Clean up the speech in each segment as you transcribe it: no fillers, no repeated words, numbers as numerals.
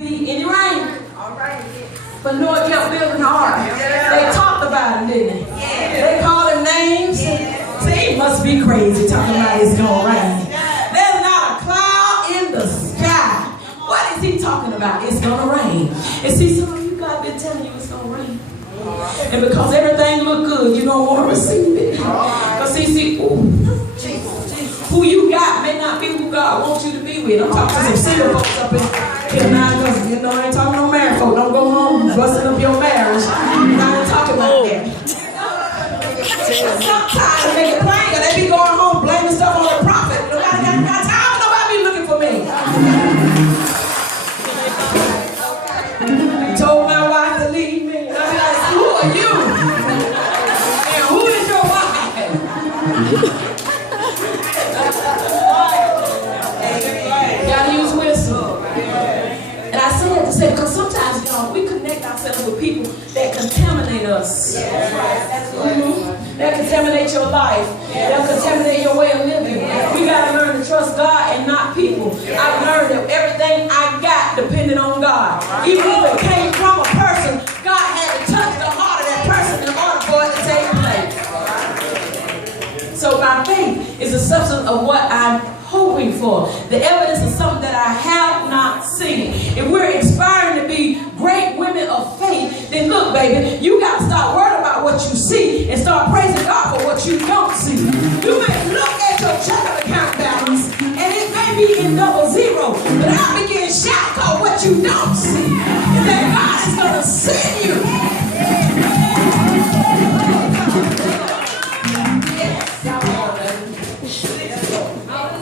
Any rain? All right. But Noah kept building hard. They talked about him, didn't they? They called him names. See, he must be crazy talking about it's gonna rain. There's not a cloud in the sky. What is he talking about? It's gonna rain. And see, some of you God been telling you it's gonna rain. And because everything look good, you don't want to receive it. Because see, who you got may not be who God wants you to be with. I'm talking to some single folks up in now, because you know I ain't talking no married folk. Don't go home busting up your marriage. I ain't talking about that. Sometimes they get plain, they be going home blaming stuff on the prophet. Nobody got time. Nobody be looking for me. Told my wife to leave me. And I'm like, who are you? And who is your wife? Gotta use wisdom. And I say that to say, because sometimes, y'all, we connect ourselves with people that contaminate us. That contaminate your life. That contaminate your way of living. We gotta learn to trust God and not people. I've learned that everything I got depended on God. Even if it came from a person, God had to touch the heart of that person in order for it to take place. So my faith is the substance of what I'm hoping for. The evidence is something that I have not seen. If we're inspiring to be great women of faith, then look, baby, you got to start worrying about what you see and start praising God for what you don't see. You may look at your checking account balance and it may be in double zero, but I begin to shout about what you don't see. And that God is going to send you.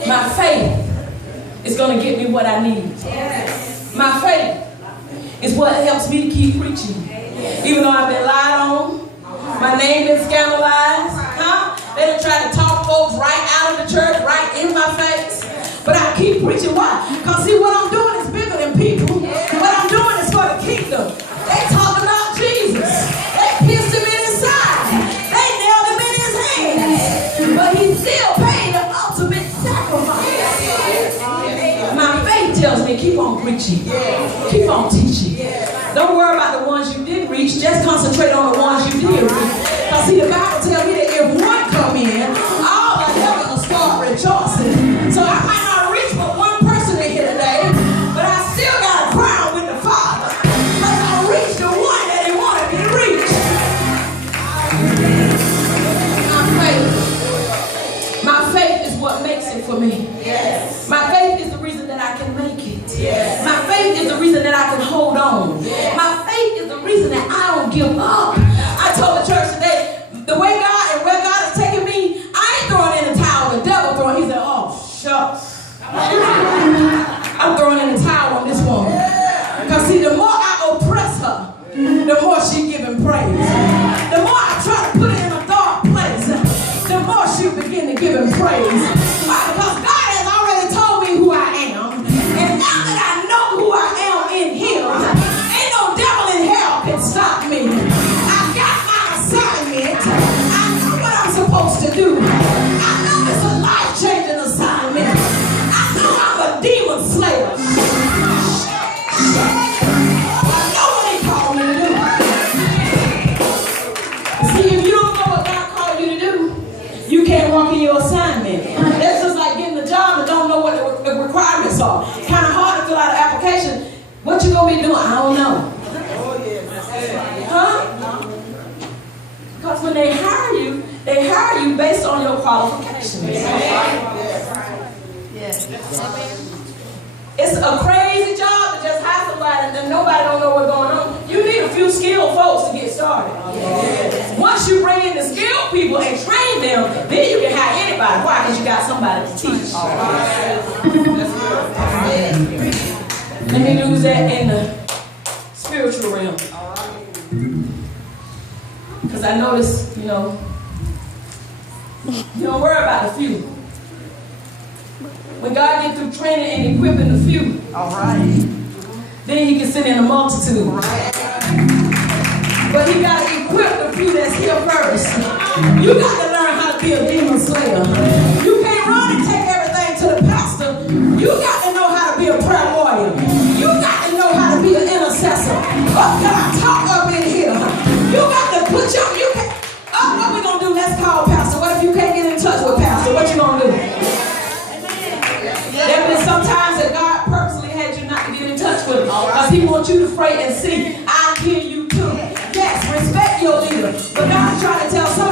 My faith is going to get me what I need. My faith is what helps me to keep preaching. Even though I've been lied on, my name been scandalized. They done try to talk folks right out of the church, right in my face. But I keep preaching. Why? Because see, what I'm doing is bigger than people. What I'm doing is for the kingdom. They talk about Jesus. They pierced him in his side. They nailed him in his hands. But he still paid the ultimate sacrifice. My faith tells me keep on preaching. Keep on teaching. Don't worry about the ones you didn't reach. Just concentrate on the ones you did reach. Because see, the Bible tells me that if one come in, all of heaven will start rejoicing. So I might not reach but one person in here today, but I still got a crown with the Father. Because I reached the one that he wanted me to reach. My faith is what makes it for me. My faith is the reason that I can make it. My faith is the reason that I can hold on. My faith is the reason that I don't give up. I told the church today, the way God and where God is taking me, I ain't throwing in the towel. The devil throwing. He said, oh, shucks. I'm throwing in the towel on this woman. Because see, the more I oppress her, the more she giving praise. The more I try to put her in a dark place, the more she'll begin to give him praise. Why? Because God has already told me who I am. And now that I know who I am in him, ain't no devil in hell can stop me. I got my assignment. I know what I'm supposed to do. I know it's a life-changing assignment. I know I'm a demon slayer. I know what he called me to do. See, if you don't know what God called you to do, you can't walk in your assignment. That's just like getting a job and don't know what the requirements are. It's kind of hard to fill out an application. What you gonna be doing? I don't know. Huh? Because when they hire you based on your qualifications. It's a crazy job to just hire somebody and nobody don't know what's going on. You need a few skilled folks to get started. Once you bring in the skilled people and train them, then you can hire anybody. Why? Because you got somebody to teach. Let me use that in the spiritual realm. Because I notice, you don't worry about the few. When God gets through training and equipping the few, then he can send in a multitude. But he got to equip the few that's here first. You got to learn how to be a demon slayer. You can't run and take everything to the pastor. You got to know how to be a prayer warrior. You got to know how to Oh, can I talk up in here? You got to put your, you can, oh, what we going to do? Let's call Pastor. What if you can't get in touch with Pastor? What you going to do? There have been some times that God purposely had you not to get in touch with him because he wants you to pray and see. I hear you too. Yes, respect your leader. But God's trying to tell some